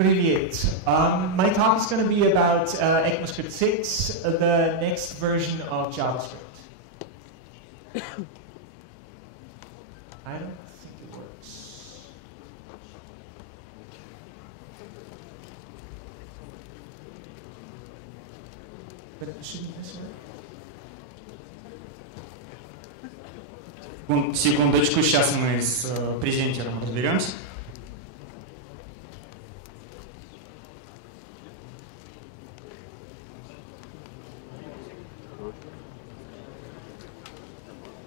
Привет. My talk is going to be about ECMAScript 6, the next version of JavaScript. I don't think it works. But shouldn't this work? Секундочку, сейчас мы с презентером разберемся.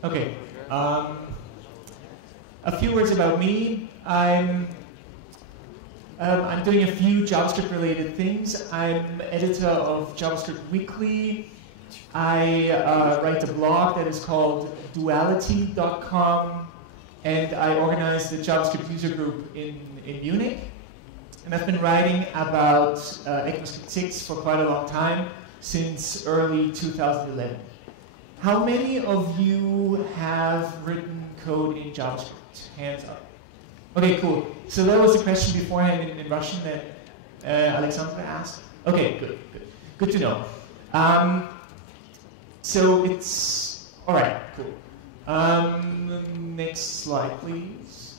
Okay. A few words about me. I'm doing a few JavaScript-related things. I'm editor of JavaScript Weekly. I write a blog that is called duality.com, and I organize the JavaScript user group in Munich. And I've been writing about ECMAScript 6 for quite a long time, since early 2011. How many of you have written code in JavaScript? Hands up. Okay, cool. So that was the question beforehand in Russian that Alexandra asked. Okay, good. Good to know. So it's, all right, cool. Next slide, please.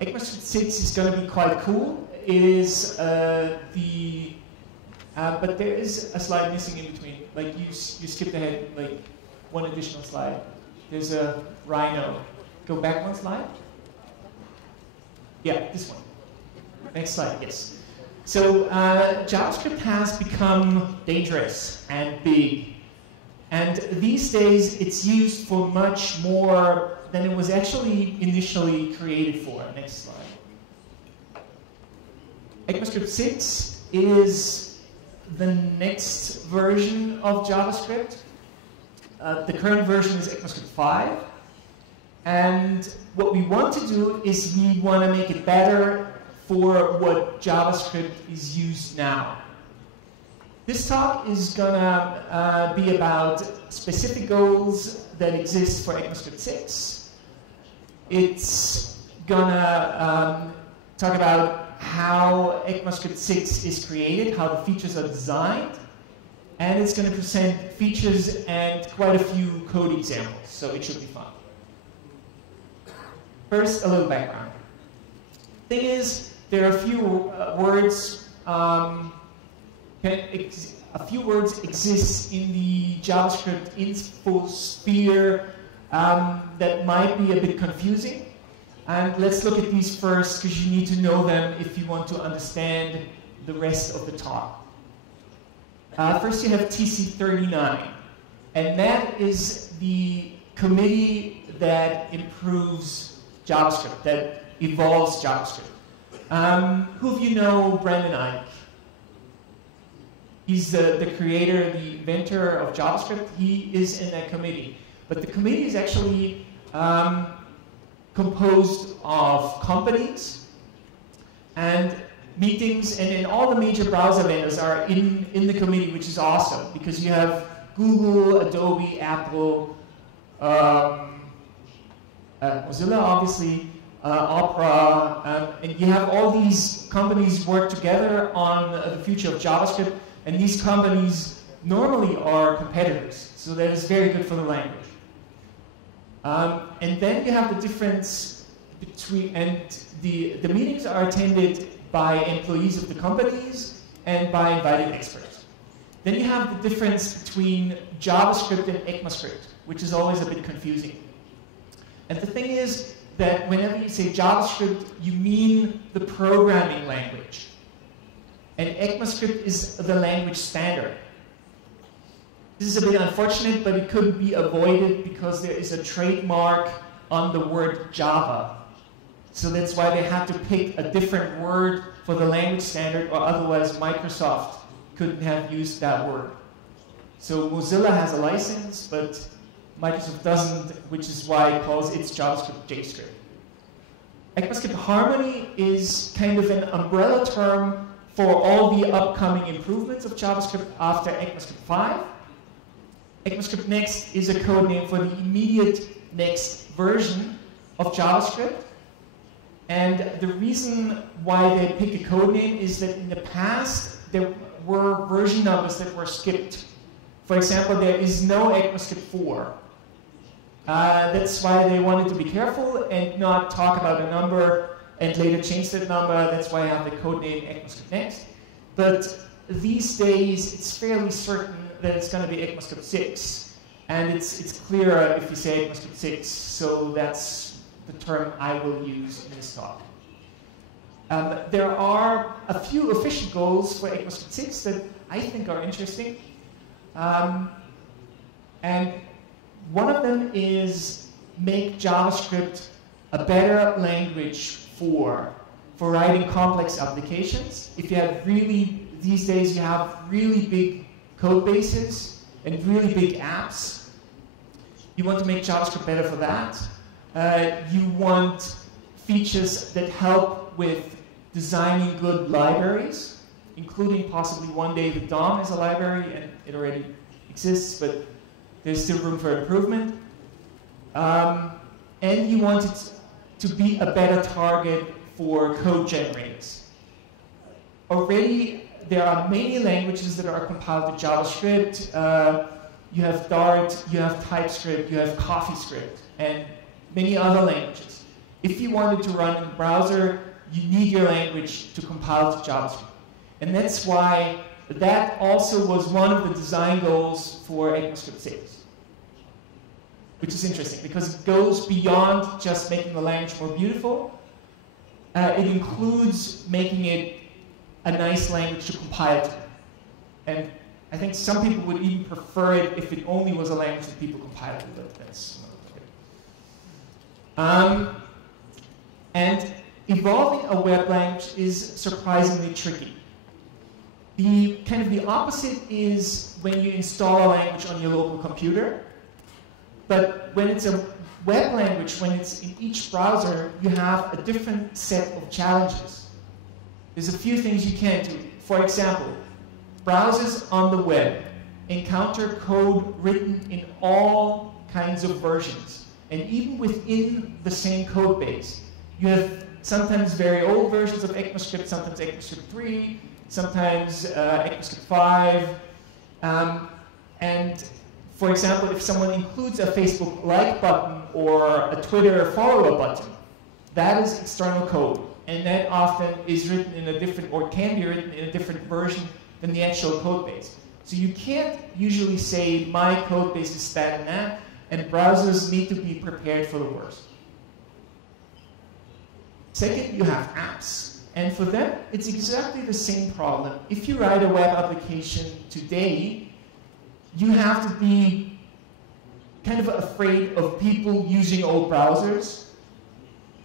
ECMAScript 6 is going to be quite cool. It is but there is a slide missing in between. Like you skipped ahead like one additional slide. There's a rhino. Go back one slide. Yeah, this one. Next slide, yes. So JavaScript has become dangerous and big. And these days it's used for much more than it was actually initially created for. Next slide. ECMAScript 6 is the next version of JavaScript. The current version is ECMAScript 5. And what we want to do is we want to make it better for what JavaScript is used now. This talk is going to be about specific goals that exist for ECMAScript 6. It's going to talk about how ECMAScript 6 is created, how the features are designed, and it's going to present features and quite a few code examples, so it should be fun. First, a little background. Thing is, there are a few words, a few words exist in the JavaScript infosphere that might be a bit confusing. And let's look at these first, because you need to know them if you want to understand the rest of the talk. First, you have TC39, and that is the committee that improves JavaScript, that evolves JavaScript. Who of you know Brandon Ike? He's the creator, the inventor of JavaScript. He is in that committee. But the committee is actually composed of companies and meetings, and then all the major browser vendors are in the committee, which is awesome because you have Google, Adobe, Apple, Mozilla, obviously, Opera, and you have all these companies work together on the future of JavaScript, and these companies normally are competitors, so that is very good for the language. And then you have the difference between, and the meetings are attended by employees of the companies and by invited experts. Then you have the difference between JavaScript and ECMAScript, which is always a bit confusing. And the thing is that whenever you say JavaScript, you mean the programming language. And ECMAScript is the language standard. This is a bit unfortunate, but it couldn't be avoided because there is a trademark on the word Java. So that's why they had to pick a different word for the language standard, or otherwise Microsoft couldn't have used that word. So Mozilla has a license, but Microsoft doesn't, which is why it calls its JavaScript JScript. ECMAScript Harmony is kind of an umbrella term for all the upcoming improvements of JavaScript after ECMAScript 5. ECMAScript Next is a code name for the immediate next version of JavaScript. And the reason why they pick a code name is that in the past, there were version numbers that were skipped. For example, there is no ECMAScript 4. That's why they wanted to be careful and not talk about a number and later change that number. That's why I have the code name ECMAScript next. But these days, it's fairly certain that it's going to be ECMAScript 6. And it's clearer if you say ECMAScript 6. So that's the term I will use in this talk. There are a few official goals for ECMAScript 6 that I think are interesting. And one of them is make JavaScript a better language for writing complex applications. If you have these days you have really big code bases and really big apps, you want to make JavaScript better for that. You want features that help with designing good libraries, including possibly one day the DOM as a library, and it already exists, but there's still room for improvement. And you want it to be a better target for code generators. Already, there are many languages that are compiled to JavaScript. You have Dart, you have TypeScript, you have CoffeeScript, and many other languages. If you wanted to run in the browser, you need your language to compile to JavaScript. And that's why that also was one of the design goals for ECMAScript 6. Which is interesting, because it goes beyond just making the language more beautiful. It includes making it a nice language to compile to. And I think some people would even prefer it if it only was a language that people compile to, but that's not good. And evolving a web language is surprisingly tricky. The opposite is when you install a language on your local computer. But when it's a web language, when it's in each browser, you have a different set of challenges. There's a few things you can't do. For example, browsers on the web encounter code written in all kinds of versions. And even within the same code base, you have sometimes very old versions of ECMAScript, sometimes ECMAScript 3, sometimes ECMAScript 5. And for example, if someone includes a Facebook like button or a Twitter follower button, that is external code. And that often is written in a different, or can be written in a different version than the actual code base. So you can't usually say, my code base is that, and browsers need to be prepared for the worst. Second, you have apps. And for them, it's exactly the same problem. If you write a web application today, you have to be kind of afraid of people using old browsers.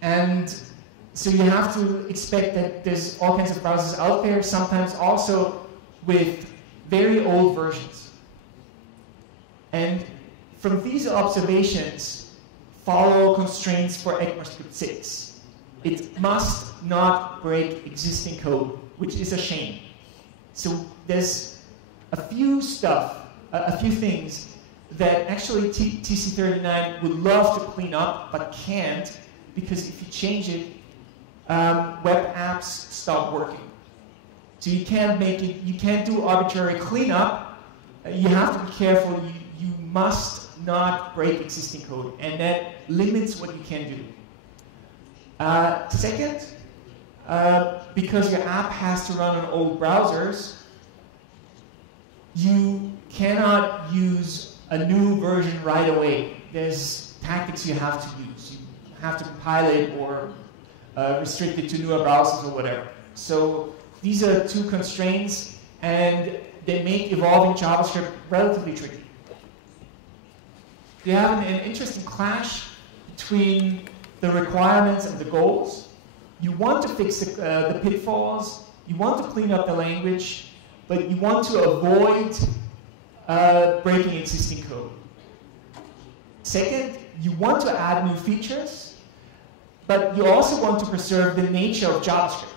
And so you have to expect that there's all kinds of browsers out there, sometimes also with very old versions. And from these observations, follow constraints for ECMAScript 6. It must not break existing code, which is a shame. So there's a few things that actually TC39 would love to clean up, but can't, because if you change it, web apps stop working. So you can't make it, you can't do arbitrary cleanup. You have to be careful. You must not break existing code, and that limits what you can do. Second, because your app has to run on old browsers, you cannot use a new version right away. There's tactics you have to use. You have to compile it or restrict it to newer browsers or whatever. So these are two constraints, and they make evolving JavaScript relatively tricky. You have an interesting clash between the requirements and the goals. You want to fix the pitfalls, you want to clean up the language, but you want to avoid breaking existing code. Second, you want to add new features, but you also want to preserve the nature of JavaScript.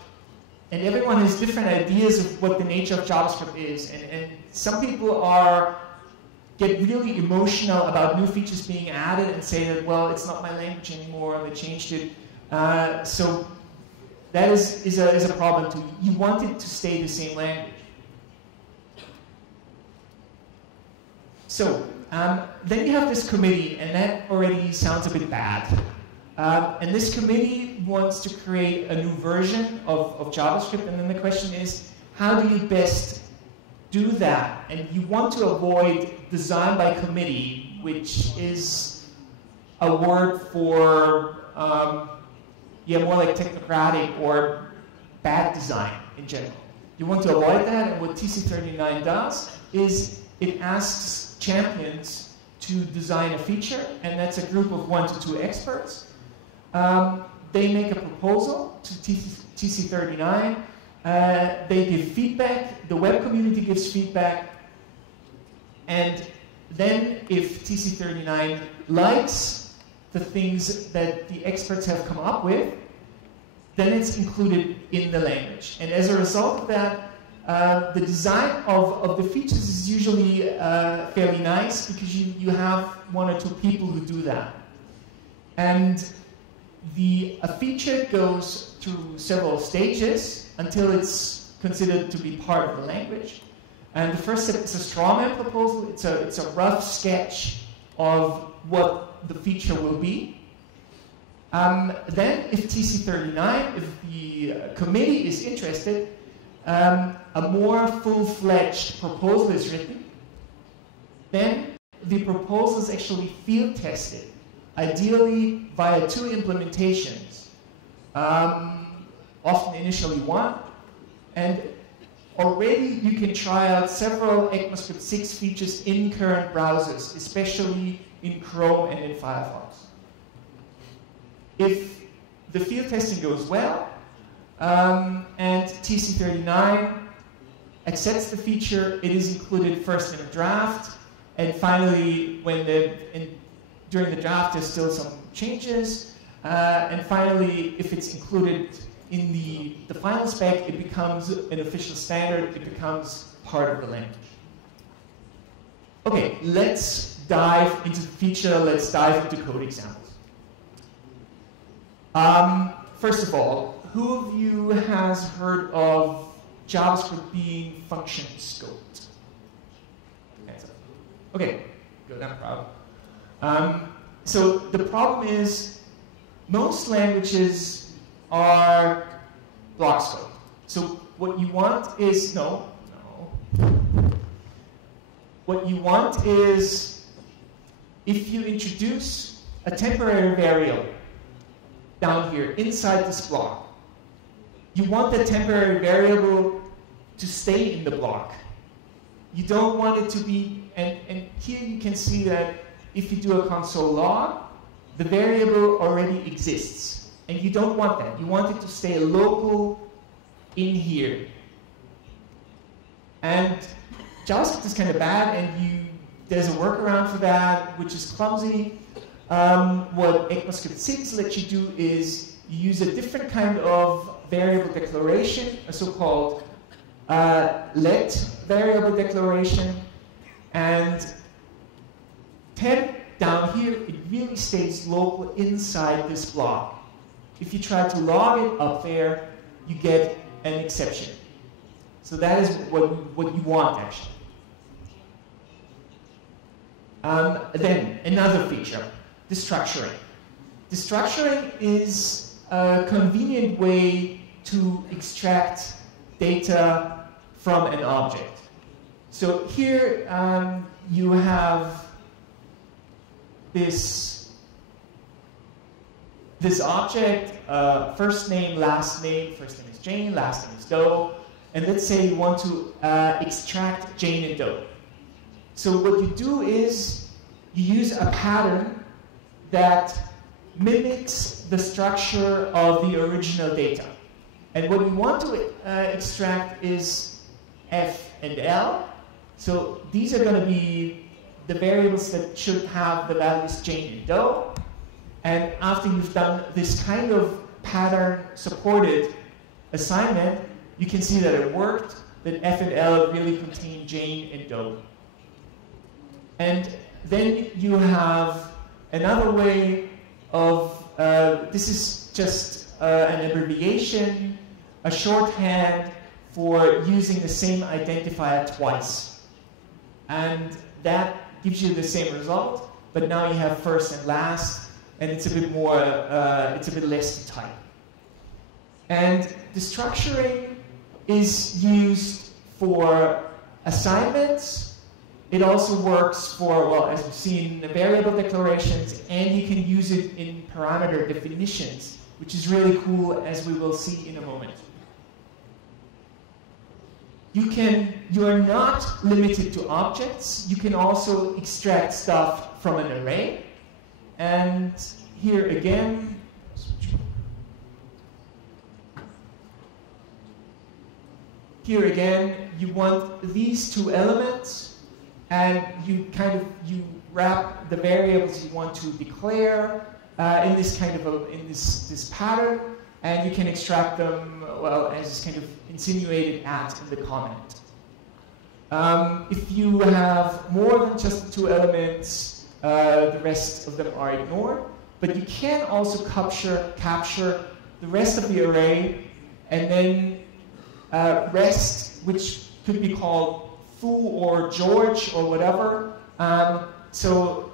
And everyone has different ideas of what the nature of JavaScript is. And some people get really emotional about new features being added and say that, well, it's not my language anymore, they changed it. So that is a problem too. You want it to stay the same language. So then you have this committee, and that already sounds a bit bad. And this committee wants to create a new version of JavaScript, and then the question is, how do you best do that? And you want to avoid design by committee, which is a word for more like technocratic or bad design in general. You want to avoid that, and what TC39 does is it asks champions to design a feature, and that's a group of 1 to 2 experts. They make a proposal to TC39. They give feedback, the web community gives feedback, and then if TC39 likes the things that the experts have come up with, then it's included in the language. And as a result of that, the design of the features is usually fairly nice, because you have 1 or 2 people who do that. And a feature goes through several stages until it's considered to be part of the language. And the first step is a strawman proposal. It's a rough sketch of what the feature will be. Then, if TC39, if the committee is interested, a more full-fledged proposal is written. Then the proposal is actually field tested, ideally via 2 implementations, often initially 1, and already you can try out several ECMAScript 6 features in current browsers, especially in Chrome and in Firefox. If the field testing goes well, and TC39 accepts the feature, it is included first in a draft, and finally, during the draft, there's still some changes, and finally, if it's included in the final spec, it becomes an official standard, it becomes part of the language. Okay, let's dive into the feature, let's dive into code examples. First of all, who of you has heard of JavaScript being function scoped? Okay, good, I'm proud. So the problem is, most languages are block scope. So what you want is, what you want is, if you introduce a temporary variable down here inside this block, you want the temporary variable to stay in the block. You don't want it to be, and here you can see that if you do a console log, the variable already exists. And you don't want that. You want it to stay local in here. And JavaScript is kind of bad, and there's a workaround for that, which is clumsy. What ECMAScript 6 lets you do is you use a different kind of variable declaration, a so-called let variable declaration, and temp down here, it really stays local inside this block. If you try to log it up there, you get an exception. So that is what you want, actually. Then, another feature, destructuring. Destructuring is a convenient way to extract data from an object. So here you have this object, first name, first name is Jane, last name is Doe, and let's say you want to extract Jane and Doe. So what you do is you use a pattern that mimics the structure of the original data. And what we want to extract is F and L. So these are going to be the variables that should have the values Jane and Doe. And after you've done this kind of pattern-supported assignment, you can see that it worked, that F and L really contain Jane and Doe. And then you have another way of, this is just an abbreviation, a shorthand for using the same identifier twice. And that gives you the same result, but now you have first and last, and it's a bit more, it's a bit less to type. And the structuring is used for assignments. It also works for, well, as we've seen, variable declarations, and you can use it in parameter definitions, which is really cool, as we will see in a moment. You are not limited to objects. You can also extract stuff from an array. And here again, you want these two elements, and you wrap the variables you want to declare in this this pattern, and you can extract them, well, as kind of insinuated at in the comment. If you have more than just the two elements, the rest of them are ignored. But you can also capture the rest of the array, and then rest, which could be called foo or George or whatever. So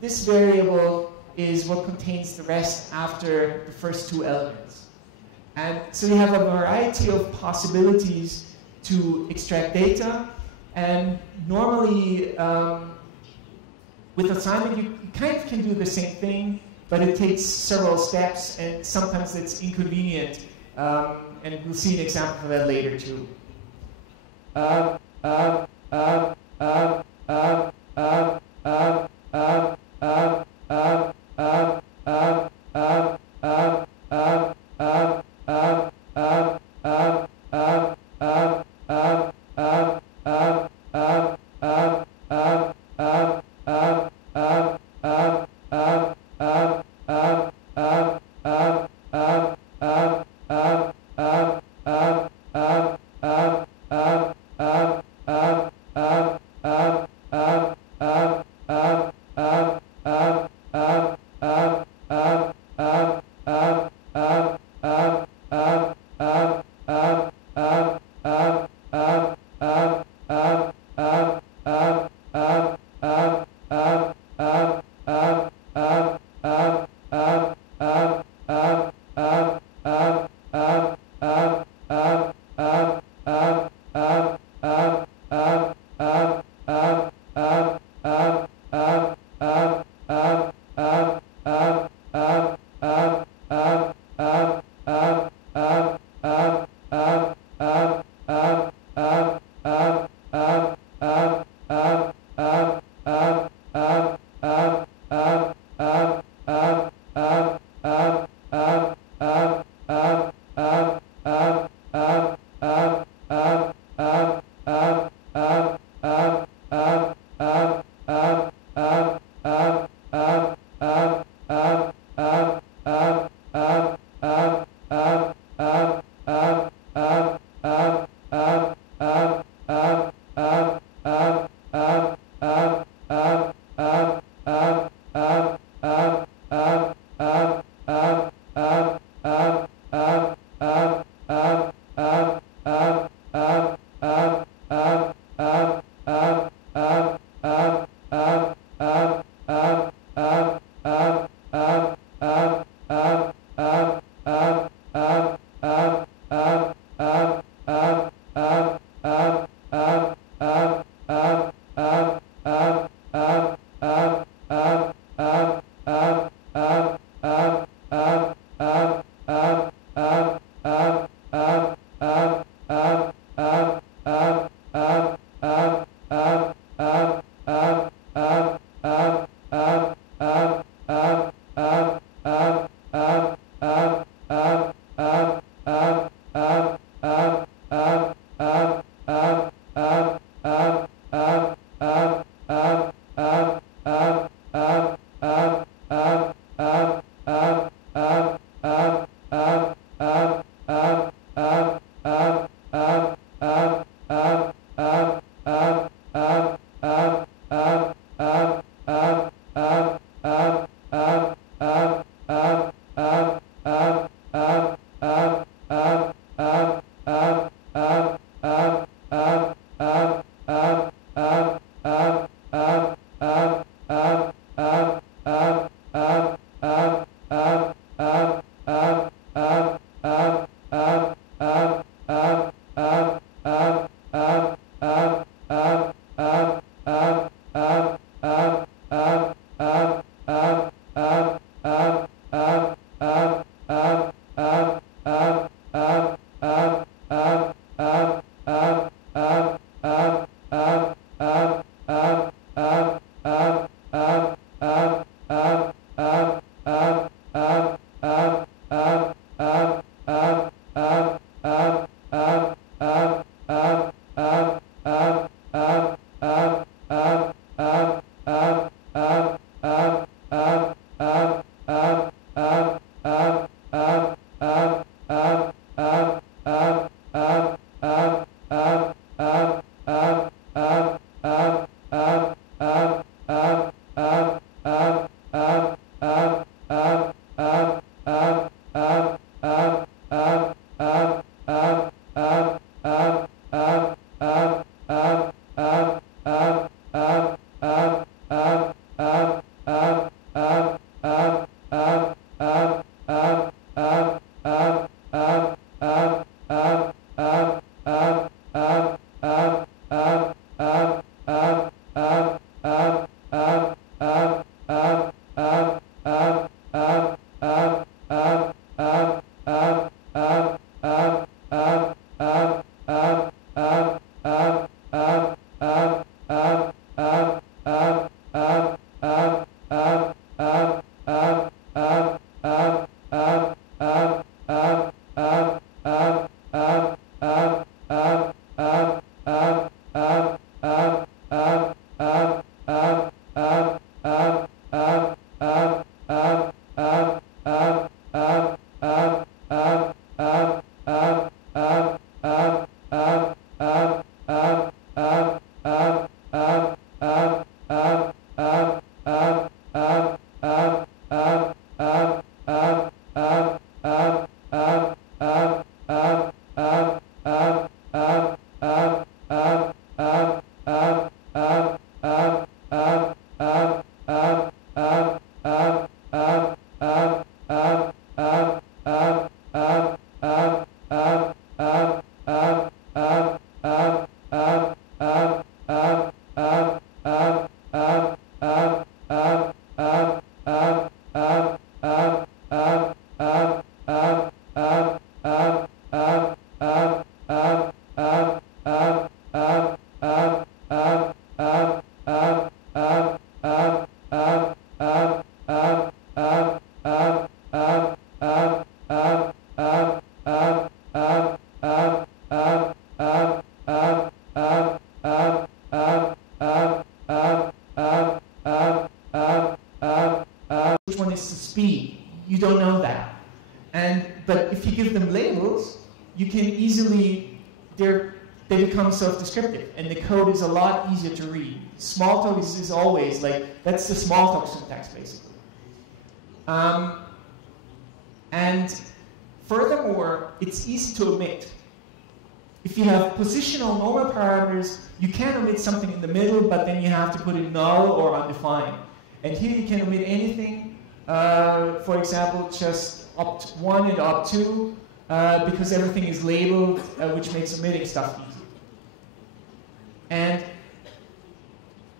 this variable is what contains the rest after the first two elements. And so you have a variety of possibilities to extract data. And normally, with assignment, you kind of can do the same thing, but it takes several steps, and sometimes it's inconvenient. And we'll see an example of that later too. Which one is the speed? You don't know that. But if you give them labels, you can easily, they become self-descriptive, and the code is a lot easier to read. Smalltalk is always like, that's the Smalltalk syntax basically. And furthermore, it's easy to omit. If you have positional normal parameters, you can omit something in the middle, but then you have to put it null or undefined. And here you can omit anything, for example, just opt1 and opt2, because everything is labeled, which makes omitting stuff easy. And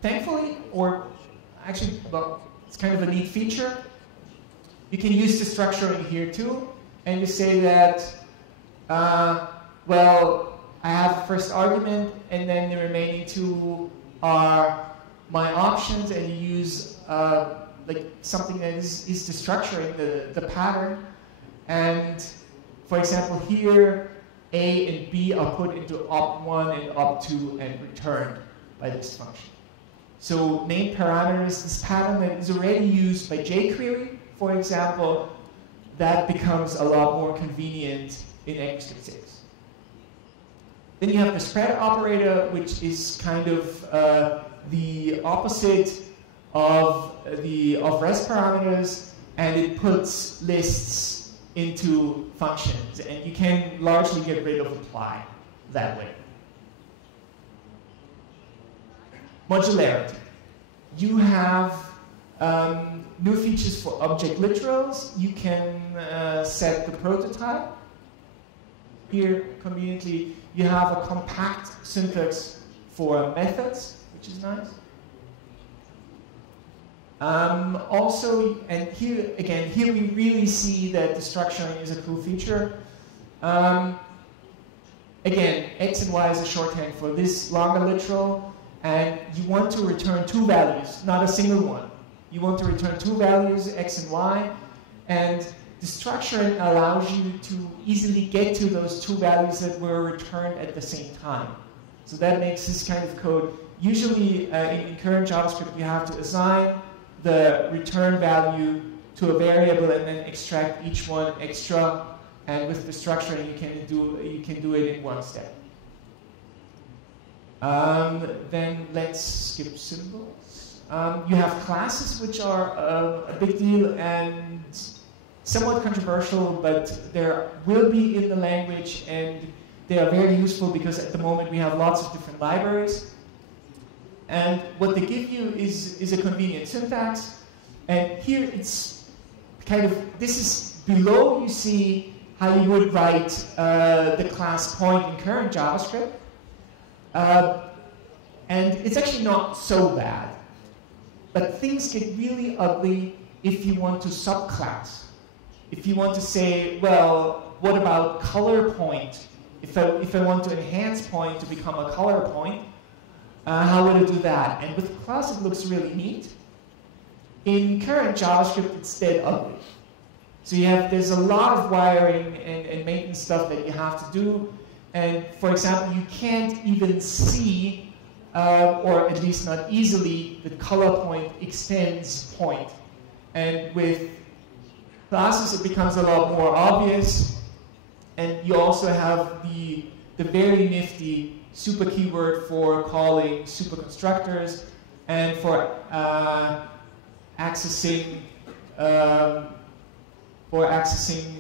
thankfully, or actually, well, it's kind of a neat feature, you can use the structuring here too, and you say that, well, I have the first argument, and then the remaining two are my options, and you use like something that is destructuring the pattern. And for example, here A and B are put into opt1 and opt2 and returned by this function. So named parameters, this pattern that is already used by jQuery, for example, that becomes a lot more convenient in ECMAScript 6. Then you have the spread operator, which is kind of the opposite of rest parameters, and it puts lists into functions, and you can largely get rid of apply that way. Modularity. You have new features for object literals. You can set the prototype. Here, conveniently, you have a compact syntax for methods, which is nice. Also, and here again, here we really see that the structuring is a cool feature. Again, X and Y is a shorthand for this longer literal, and you want to return two values, not a single one. You want to return two values, X and Y, and the structuring allows you to easily get to those two values that were returned at the same time. So that makes this kind of code, usually in current JavaScript, you have to assign the return value to a variable and then extract each one extra. And with the structuring, you can do it in one step. Then let's skip symbols. You have classes, which are a big deal and somewhat controversial, but there will be in the language, and they are very useful because at the moment we have lots of different libraries. And what they give you is a convenient syntax. And here it's kind of, this is below, you see how you would write the class point in current JavaScript. And it's actually not so bad. But things get really ugly if you want to subclass. If you want to say, well, what about color point? If I want to enhance point to become a color point, how would I do that? And with class, it looks really neat. In current JavaScript, it's dead ugly. So there's a lot of wiring and maintenance stuff that you have to do. And for example, you can't even see, or at least not easily, the color point extends point. And with classes, it becomes a lot more obvious. And you also have the very nifty super keyword for calling super constructors and for accessing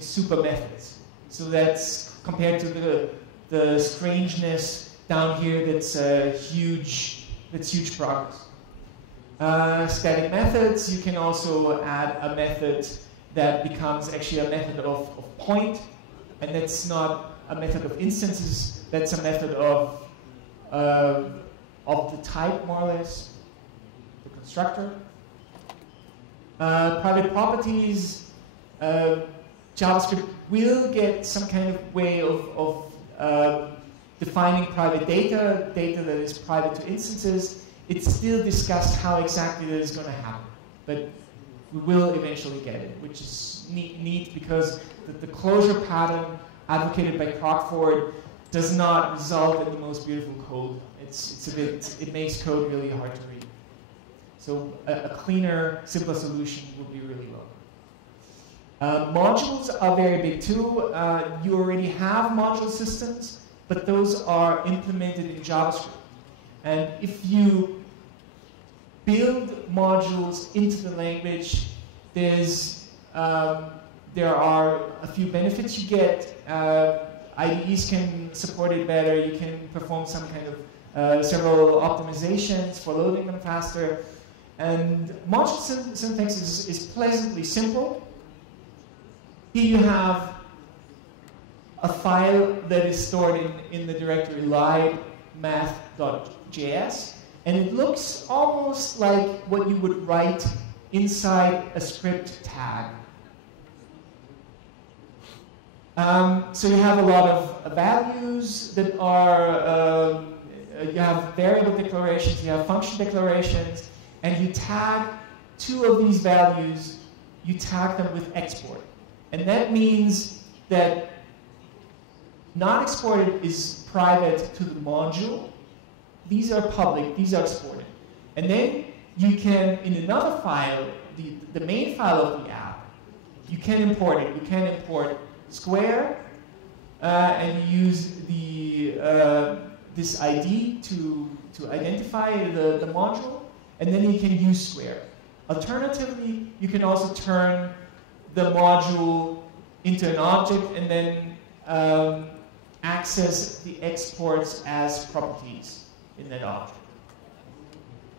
super methods. So that's compared to the strangeness down here. That's huge progress. Static methods. You can also add a method that becomes actually a method of point, and that's not a method of instances. That's a method of the type, more or less, the constructor. Private properties. JavaScript will get some kind of way of defining private data that is private to instances. It's still discussed how exactly that is going to happen, but we will eventually get it, which is neat because the closure pattern advocated by Crockford does not result in the most beautiful code. It makes code really hard to read. So a cleaner, simpler solution would be really well. Modules are very big too. You already have module systems, but those are implemented in JavaScript. And if you build modules into the language, there are a few benefits you get. IDEs can support it better. You can perform some kind of several optimizations for loading them faster. And module syntax is pleasantly simple. Here you have a file that is stored in the directory libmath.js, and it looks almost like what you would write inside a script tag. So you have a lot of values that are, you have variable declarations, you have function declarations, and you tag two of these values, you tag them with export. And that means that not exported is private to the module. These are public, these are exported. And then you can, in another file, the main file of the app, you can import it. You can import square, and you use this ID to identify the module, and then you can use square. Alternatively, you can also turn the module into an object and then access the exports as properties in that object.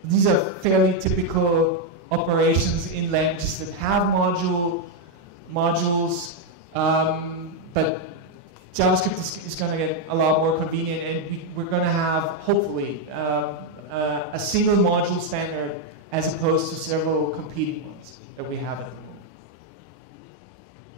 These are fairly typical operations in languages that have modules, but JavaScript is going to get a lot more convenient, and we're going to have, hopefully, a single module standard as opposed to several competing ones that we have at the moment.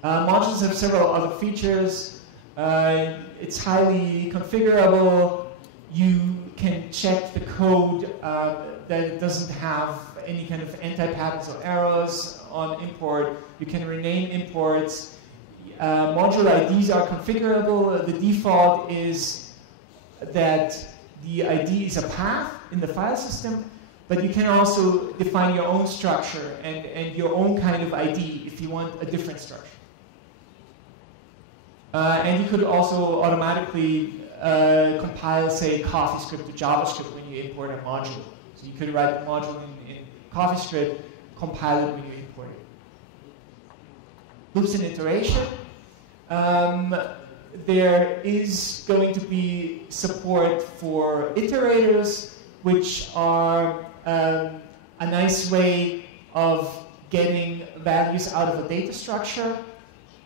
Modules have several other features. It's highly configurable. You can check the code that it doesn't have any kind of anti-patterns or errors on import. You can rename imports. Module IDs are configurable. The default is that the ID is a path in the file system, but you can also define your own structure and your own kind of ID if you want a different structure. And you could also automatically compile, say, CoffeeScript to JavaScript when you import a module. So you could write the module in CoffeeScript, compile it when you import it. Loops and iteration. There is going to be support for iterators, which are a nice way of getting values out of a data structure.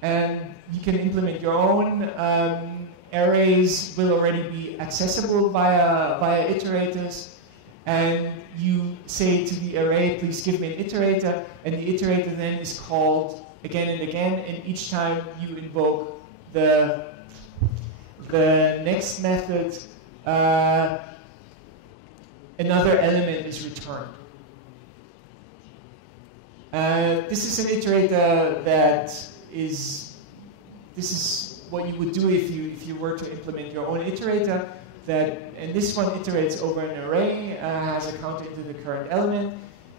And you can implement your own. Arrays will already be accessible via iterators. And you say to the array, please give me an iterator. And the iterator then is called again and again. And each time you invoke the next method, another element is returned. This is an iterator this is what you would do if you were to implement your own iterator. And this one iterates over an array, has a counter into the current element,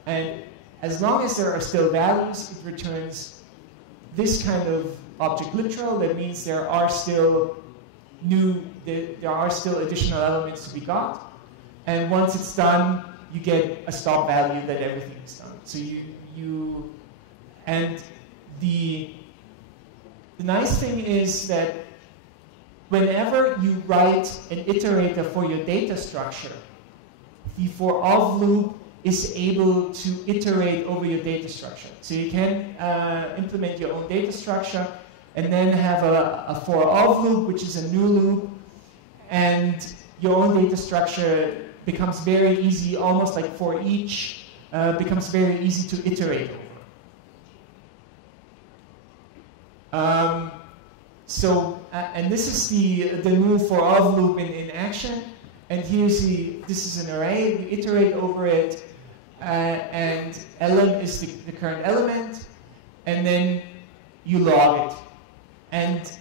and as long as there are still values, it returns this kind of object literal. That means there are still additional elements to be got. And once it's done, you get a stop value that everything is done. So the nice thing is that whenever you write an iterator for your data structure, the for-of loop is able to iterate over your data structure. So you can implement your own data structure and then have a for-of loop, which is a new loop, and your own data structure becomes very easy, almost like for each, becomes very easy to iterate over. And this is the new for-of loop in action. And here's this is an array, we iterate over it, and lm is the current element, and then you log it. And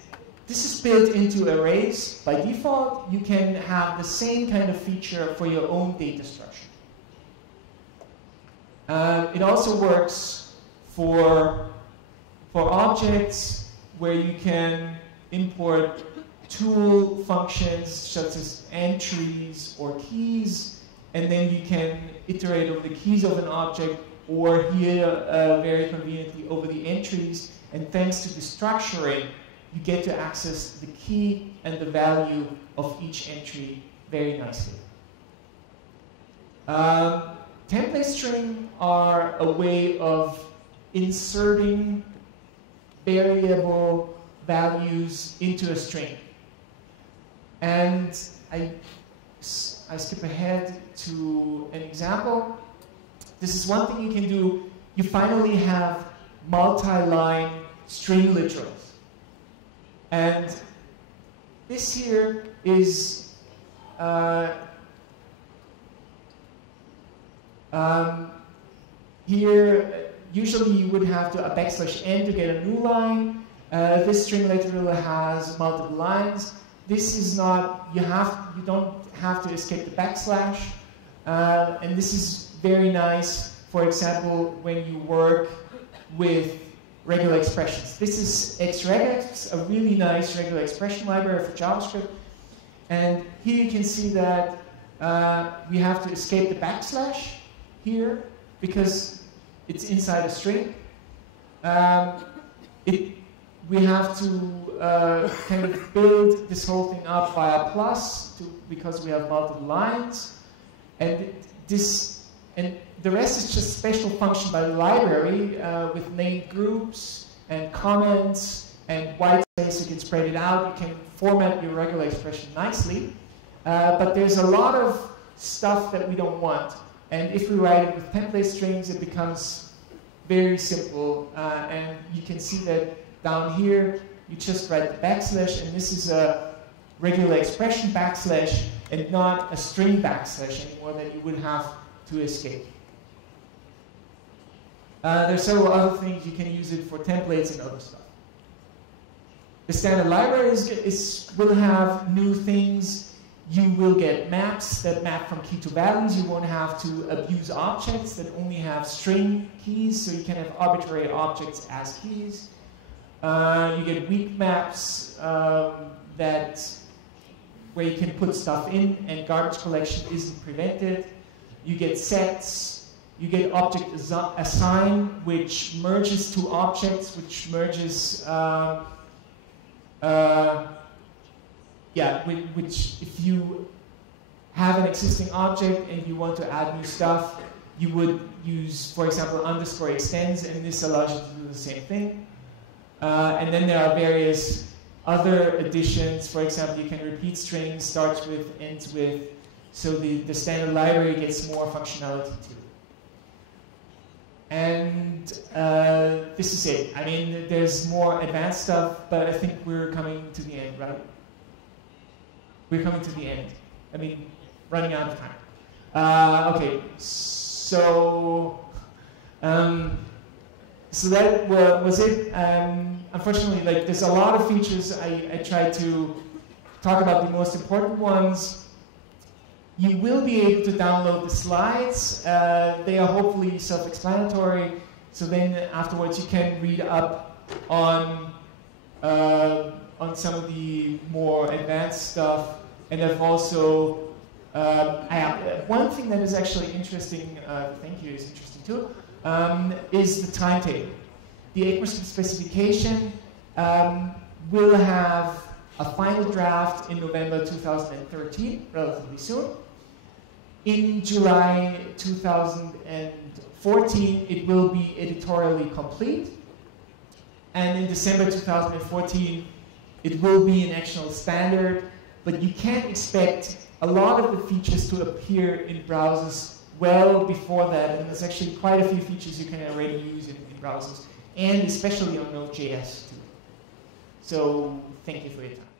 this is built into arrays by default. You can have the same kind of feature for your own data structure. It also works for objects where you can import tool functions such as entries or keys, and then you can iterate over the keys of an object, or here very conveniently over the entries. And thanks to the structuring, you get to access the key and the value of each entry very nicely. Template string are a way of inserting variable values into a string. And I skip ahead to an example. This is one thing you can do. You finally have multi-line string literals. And this here is here usually you would have to a \n to get a new line. This string literal has multiple lines. This is not, you don't have to escape the \. And this is very nice, for example, when you work with regular expressions. This is xregex, a really nice regular expression library for JavaScript. And here you can see that we have to escape the \ here because it's inside a string. We have to kind of build this whole thing up via plus because we have multiple lines. And the rest is just special function by the library with named groups and comments and white space. You can spread it out. You can format your regular expression nicely. But there's a lot of stuff that we don't want. And if we write it with template strings, it becomes very simple. And you can see that down here, you just write the \, and this is a regular expression \, and not a string \ anymore that you would have to escape. There's several other things. You can use it for templates and other stuff. The standard library will have new things. You will get maps that map from key to values. You won't have to abuse objects that only have string keys, so you can have arbitrary objects as keys. You get weak maps where you can put stuff in and garbage collection isn't prevented. You get sets. You get object assign, which merges two objects, which merges, which if you have an existing object and you want to add new stuff, you would use, for example, _extends, and this allows you to do the same thing. And then there are various other additions. For example, you can repeat strings, starts with, ends with, so the standard library gets more functionality too. And this is it. I mean, there's more advanced stuff, but I think we're coming to the end, right? We're coming to the end. I mean, running out of time. Okay, so that was it. Unfortunately, there's a lot of features. I tried to talk about the most important ones. You will be able to download the slides. They are hopefully self-explanatory. So then afterwards you can read up on on some of the more advanced stuff, and I've also one thing that is actually interesting. Thank you. Is interesting too. Is the timetable. The ECMAScript specification will have a final draft in November 2013, relatively soon. In July 2014, it will be editorially complete. And in December 2014, it will be an actual standard, but you can't expect a lot of the features to appear in browsers well before that, and there's actually quite a few features you can already use in browsers, and especially on Node.js too. So thank you for your time.